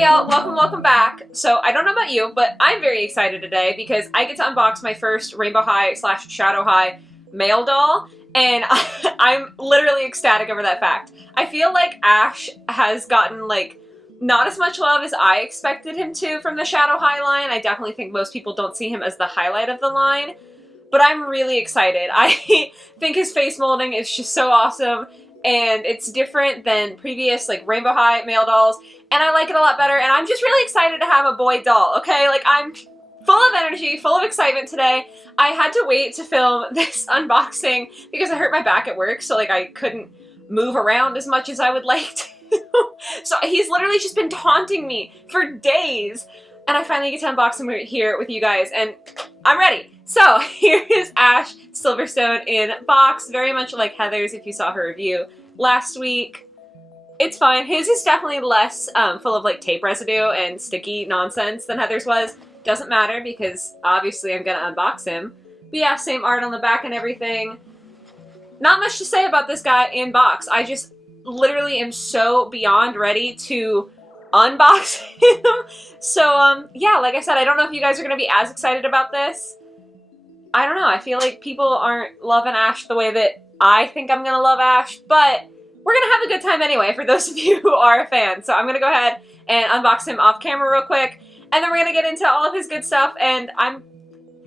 Hey y'all, welcome back. So I don't know about you, but I'm very excited today because I get to unbox my first Rainbow High / Shadow High male doll, and I'm literally ecstatic over that fact. I feel like Ash has gotten not as much love as I expected him to from the Shadow High line. I definitely think most people don't see him as the highlight of the line, but I'm really excited. I think his face molding is just so awesome, and it's different than previous Rainbow High male dolls, and I like it a lot better, and I'm just really excited to have a boy doll, okay? I'm full of energy, full of excitement today. I had to wait to film this unboxing because I hurt my back at work, so I couldn't move around as much as I would like to. So he's literally just been taunting me for days, and I finally get to unbox him here with you guys, and I'm ready. So here is Ash Silverstone in box, very much like Heather's if you saw her review last week. It's fine. His is definitely less full of tape residue and sticky nonsense than Heather's was. Doesn't matter because obviously I'm gonna unbox him. But yeah, same art on the back and everything. Not much to say about this guy in box. I just literally am so beyond ready to unbox him. So yeah, like I said, I don't know if you guys are gonna be as excited about this. I don't know, I feel like people aren't loving Ash the way that I think I'm gonna love Ash, but we're gonna have a good time anyway for those of you who are a fan. So I'm gonna go ahead and unbox him off camera real quick, and then we're gonna get into all of his good stuff, and I'm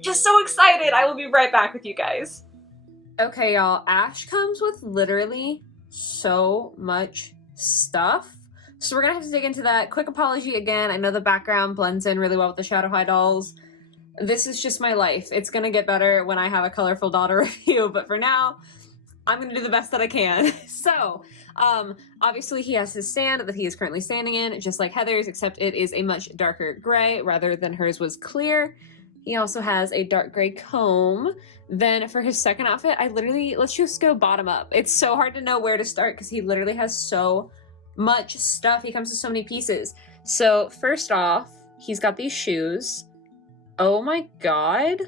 just so excited. I will be right back with you guys. Okay, y'all, Ash comes with literally so much stuff. So we're gonna have to dig into that. Quick apology again. I know the background blends in really well with the Shadow High dolls. This is just my life. It's gonna get better when I have a colorful doll to review, but for now, I'm gonna do the best that I can. So, obviously he has his stand that he is currently standing in, just like Heather's, except it is a much darker gray rather than hers was clear. He also has a dark gray comb. Then for his second outfit, let's just go bottom up. It's so hard to know where to start because he literally has so much stuff. He comes with so many pieces. So first off, he's got these shoes. Oh my god.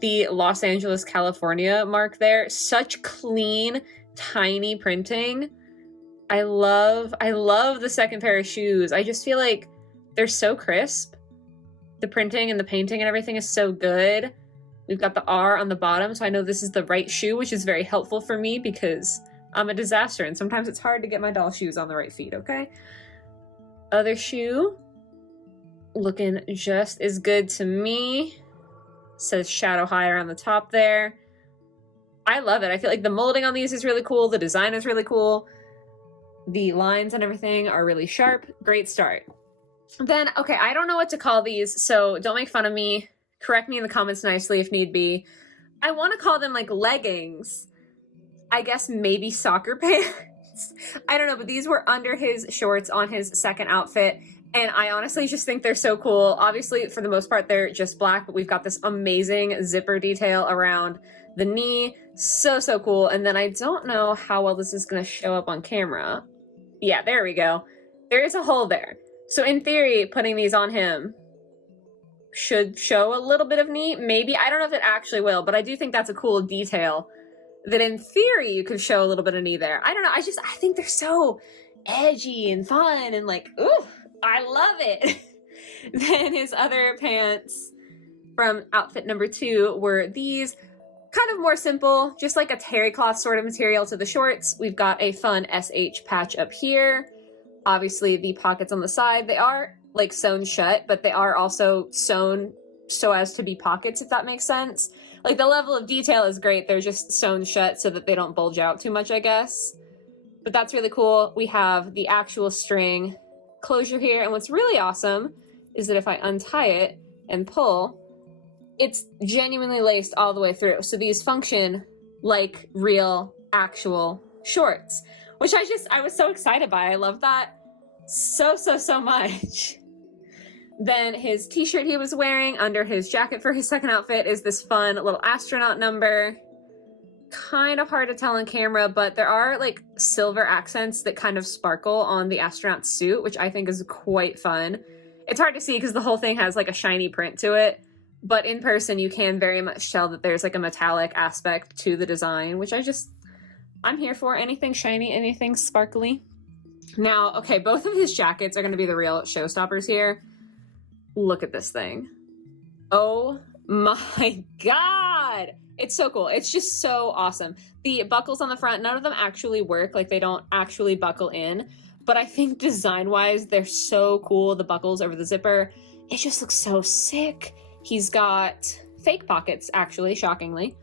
The Los Angeles, California mark there. Such clean, tiny printing. I love the second pair of shoes. I just feel like they're so crisp. The printing and the painting and everything is so good. We've got the R on the bottom, so I know this is the right shoe, which is very helpful for me because I'm a disaster and sometimes it's hard to get my doll shoes on the right feet, okay? Other shoe. Looking just as good to me. Says Shadow High around the top there. I love it. I feel like the molding on these is really cool. The design is really cool. The lines and everything are really sharp. Great start. Then, okay, I don't know what to call these, so don't make fun of me. Correct me in the comments nicely if need be. I want to call them leggings. I guess maybe soccer pants. I don't know, but these were under his shorts on his second outfit. And I honestly just think they're so cool. Obviously, for the most part, they're just black, but we've got this amazing zipper detail around the knee. So cool. And then I don't know how well this is going to show up on camera. Yeah, there we go. There is a hole there. So in theory, putting these on him should show a little bit of knee. Maybe. I don't know if it actually will, but I do think that's a cool detail that in theory you could show a little bit of knee there. I don't know. I think they're so edgy and fun and ooh. I love it. Then his other pants from outfit number 2 were these, kind of more simple, just like a terry cloth sort of material to the shorts. We've got a fun SH patch up here. Obviously the pockets on the side, they are sewn shut, but they are also sewn so as to be pockets, if that makes sense. The level of detail is great. They're just sewn shut so that they don't bulge out too much, I guess. But that's really cool. We have the actual string closure here, and what's really awesome is that if I untie it and pull, it's genuinely laced all the way through. So these function like real, actual shorts, which I was so excited by. I love that so much. Then his t-shirt he was wearing under his jacket for his second outfit is this fun little astronaut number. Kind of hard to tell on camera, but there are silver accents that kind of sparkle on the astronaut suit, which I think is quite fun. It's hard to see because the whole thing has a shiny print to it, but in person you can very much tell that there's a metallic aspect to the design, which I'm here for. Anything shiny, anything sparkly. Now, okay, both of his jackets are going to be the real showstoppers here. Look at this thing. Oh my god! It's so cool. It's just so awesome. The buckles on the front, none of them actually work. Like, they don't actually buckle in. But I think design-wise, they're so cool. The buckles over the zipper. It just looks so sick. He's got fake pockets, actually, shockingly.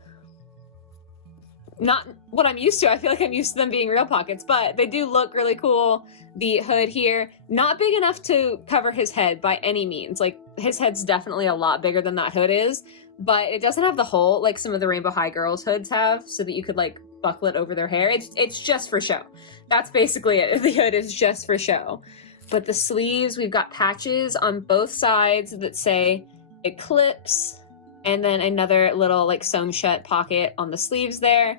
Not what I'm used to. I feel like I'm used to them being real pockets, but they do look really cool. The hood here, not big enough to cover his head by any means. Like, his head's definitely a lot bigger than that hood is, but it doesn't have the hole like some of the Rainbow High girls' hoods have, so that you could, like, buckle it over their hair. It's just for show. That's basically it. The hood is just for show. But the sleeves, we've got patches on both sides that say Eclipse, and then another little, like, sewn shut pocket on the sleeves there.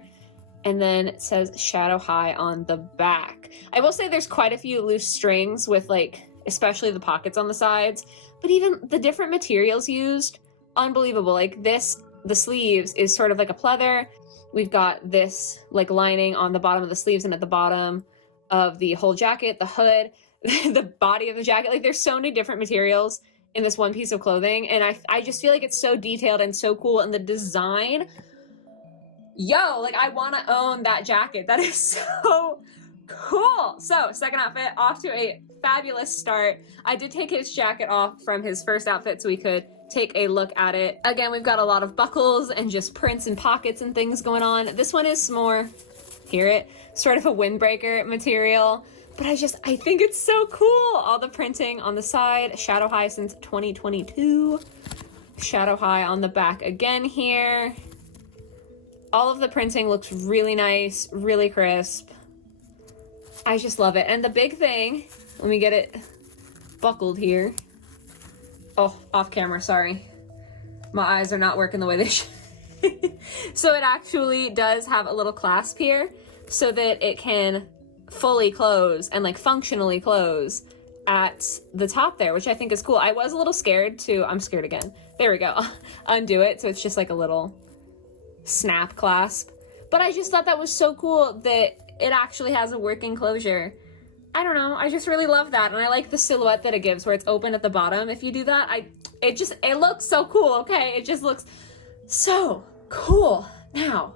And then it says Shadow High on the back. I will say there's quite a few loose strings with, like, especially the pockets on the sides. But even the different materials used, unbelievable. Like, this, the sleeves is sort of like a pleather. We've got this, like, lining on the bottom of the sleeves and at the bottom of the whole jacket, the hood, the body of the jacket. Like, there's so many different materials in this one piece of clothing. And I just feel like it's so detailed and so cool. And the design... Yo, like, I want to own that jacket. That is so cool. So, second outfit, off to a fabulous start. I did take his jacket off from his first outfit so we could take a look at it. Again, we've got a lot of buckles and just prints and pockets and things going on. This one is more, hear it, sort of a windbreaker material. But I think it's so cool. All the printing on the side, Shadow High since 2022. Shadow High on the back again here. All of the printing looks really nice, really crisp. I just love it. And the big thing, let me get it buckled here. Oh, off camera, sorry. My eyes are not working the way they should. So it actually does have a little clasp here so that it can fully close and, like, functionally close at the top there, which I think is cool. I was a little scared to, I'm scared again. There we go. Undo it. So it's just like a little snap clasp, but I just thought that was so cool that it actually has a working closure. I don't know, I just really love that, and I like the silhouette that it gives where it's open at the bottom. If you do that, it looks so cool. Okay, it just looks so cool. Now,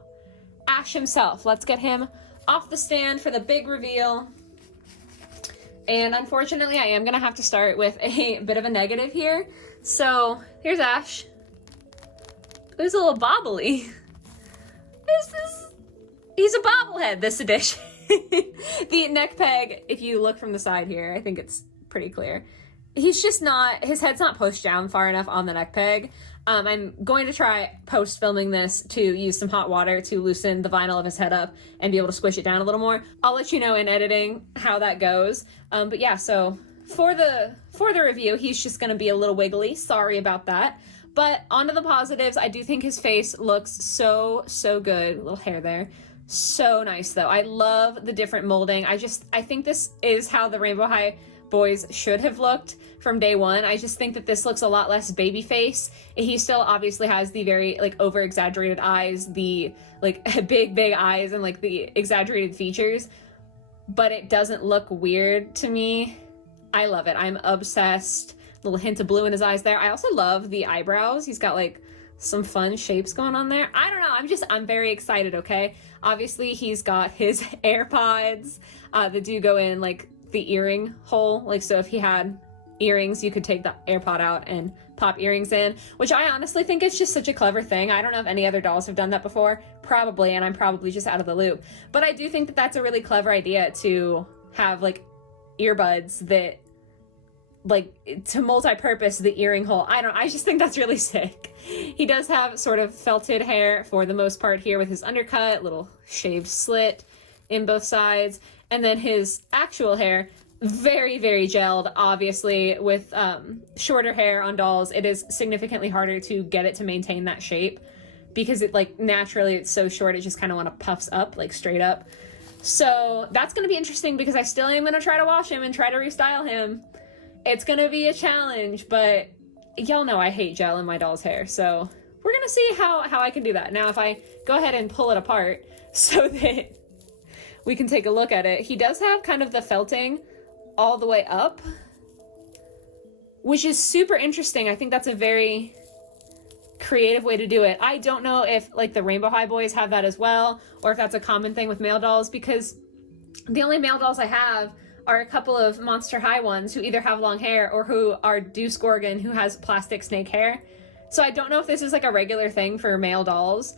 Ash himself, let's get him off the stand for the big reveal. And unfortunately, I am gonna have to start with a bit of a negative here. So here's Ash. He's a little bobbly. He's a bobblehead this edition. The neck peg, if you look from the side here, I think it's pretty clear. He's just not, his head's not pushed down far enough on the neck peg. I'm going to try post-filming this to use some hot water to loosen the vinyl of his head up and be able to squish it down a little more. I'll let you know in editing how that goes. But yeah, so for the review, he's just gonna be a little wiggly. Sorry about that. But onto the positives, I do think his face looks so good. Little hair there. So nice, though. I love the different molding. I think this is how the Rainbow High boys should have looked from day one. I just think that this looks a lot less baby face. He still obviously has the very, like, over-exaggerated eyes, the, like, big eyes and, like, the exaggerated features. But it doesn't look weird to me. I love it. I'm obsessed. Little hint of blue in his eyes there. I also love the eyebrows. He's got, like, some fun shapes going on there. I don't know. I'm very excited, okay? Obviously, he's got his AirPods that do go in, like, the earring hole. Like, so if he had earrings, you could take the AirPod out and pop earrings in, which I honestly think is just such a clever thing. I don't know if any other dolls have done that before. Probably, and I'm probably just out of the loop. But I do think that that's a really clever idea to have, like, earbuds that, like, to multi-purpose the earring hole. I just think that's really sick. He does have sort of felted hair for the most part here with his undercut, little shaved slit in both sides, and then his actual hair, very gelled. Obviously, with shorter hair on dolls, it is significantly harder to get it to maintain that shape because it, like, naturally it's so short, it just kind of want to puffs up, like, straight up. So that's going to be interesting because I still am going to try to wash him and try to restyle him. It's going to be a challenge, but y'all know I hate gel in my doll's hair, so we're going to see how I can do that. Now, if I go ahead and pull it apart so that we can take a look at it. He does have kind of the felting all the way up, which is super interesting. I think that's a very creative way to do it. I don't know if like the Rainbow High boys have that as well, or if that's a common thing with male dolls, because the only male dolls I have are a couple of Monster High ones who either have long hair or who are Deuce Gorgon, who has plastic snake hair. So I don't know if this is like a regular thing for male dolls,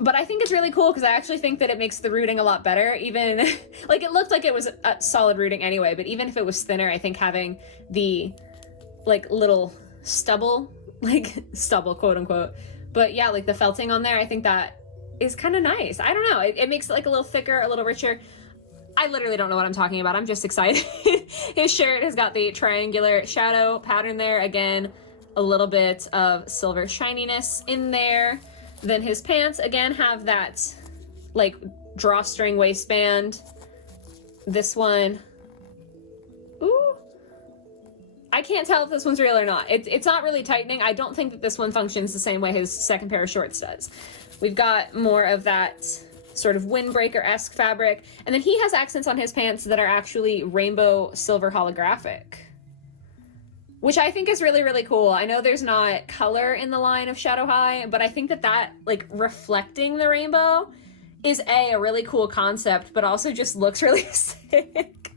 but I think it's really cool because I actually think that it makes the rooting a lot better. Even like it looked like it was a solid rooting anyway, but even if it was thinner, I think having the like little stubble, quote unquote, but yeah, like the felting on there, I think that is kind of nice. I don't know. It makes it like a little thicker, a little richer. I literally don't know what I'm talking about. I'm just excited. His shirt has got the triangular shadow pattern there. Again, a little bit of silver shininess in there. Then his pants, again, have that like drawstring waistband. This one, ooh, I can't tell if this one's real or not. It's not really tightening. I don't think that this one functions the same way his second pair of shorts does. We've got more of that sort of windbreaker-esque fabric. And then he has accents on his pants that are actually rainbow silver holographic, which I think is really, really cool. I know there's not color in the line of Shadow High, but I think that like reflecting the rainbow is a really cool concept, but also just looks really sick.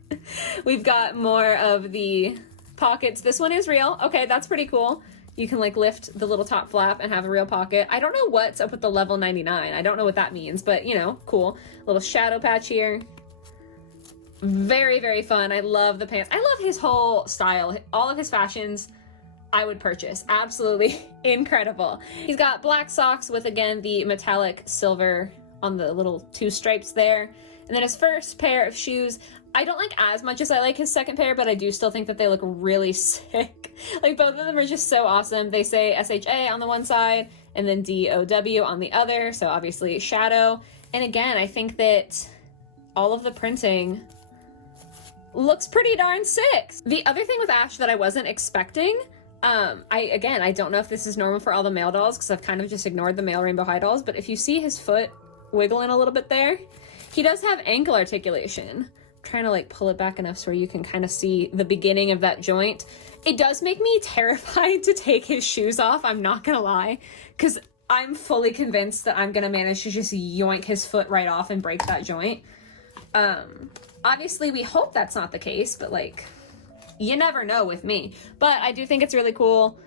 We've got more of the pockets. This one is real. Okay, that's pretty cool. You can like lift the little top flap and have a real pocket. I don't know what's up with the level 99. I don't know what that means, but you know, cool. Little shadow patch here. Very, very fun. I love the pants. I love his whole style. All of his fashions I would purchase. Absolutely incredible. He's got black socks with, again, the metallic silver on the little two stripes there. And then his first pair of shoes, I don't like as much as I like his second pair, but I do still think that they look really sick. Like both of them are just so awesome. They say SHA on the one side and then DOW on the other. So obviously shadow. And again, I think that all of the printing looks pretty darn sick. The other thing with Ash that I wasn't expecting, I don't know if this is normal for all the male dolls because I've kind of just ignored the male Rainbow High dolls, but if you see his foot wiggling a little bit there, he does have ankle articulation. I'm trying to like pull it back enough so you can kind of see the beginning of that joint. It does make me terrified to take his shoes off, I'm not gonna lie, because I'm fully convinced that I'm gonna manage to just yoink his foot right off and break that joint. Obviously we hope that's not the case, but like, you never know with me. But I do think it's really cool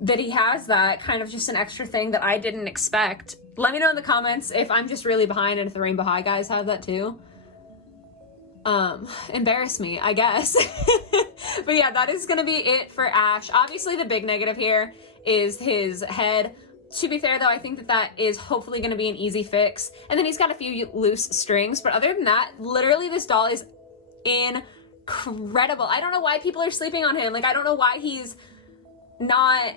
that he has that kind of just an extra thing that I didn't expect. Let me know in the comments if I'm just really behind and if the Rainbow High guys have that too. Embarrass me, I guess. But yeah, that is gonna be it for Ash. Obviously the big negative here is his head. To be fair though, I think that is hopefully gonna be an easy fix. And then he's got a few loose strings, but other than that, literally this doll is incredible. I don't know why people are sleeping on him. Like, I don't know why he's not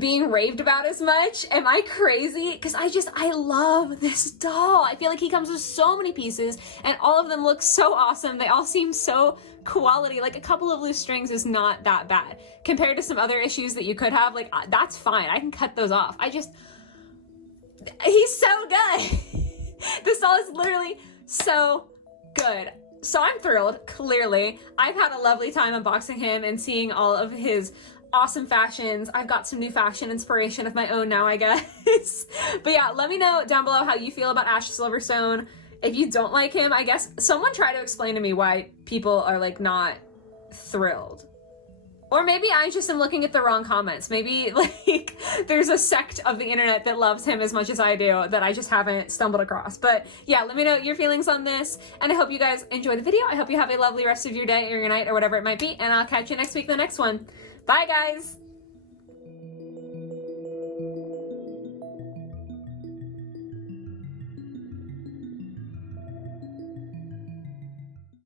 being raved about as much. Am I crazy? Because I love this doll. I feel like he comes with so many pieces and all of them look so awesome. They all seem so quality. Like a couple of loose strings is not that bad compared to some other issues that you could have. Like that's fine. I can cut those off. He's so good. This doll is literally so good. So I'm thrilled, clearly. I've had a lovely time unboxing him and seeing all of his awesome fashions. I've got some new fashion inspiration of my own now, I guess. But yeah, let me know down below how you feel about Ash Silverstone. If you don't like him, I guess someone try to explain to me why people are like not thrilled. Or maybe I just am looking at the wrong comments. Maybe like there's a sect of the internet that loves him as much as I do that I just haven't stumbled across. But yeah, let me know your feelings on this. And I hope you guys enjoy the video. I hope you have a lovely rest of your day or your night or whatever it might be. And I'll catch you next week in the next one. Bye guys!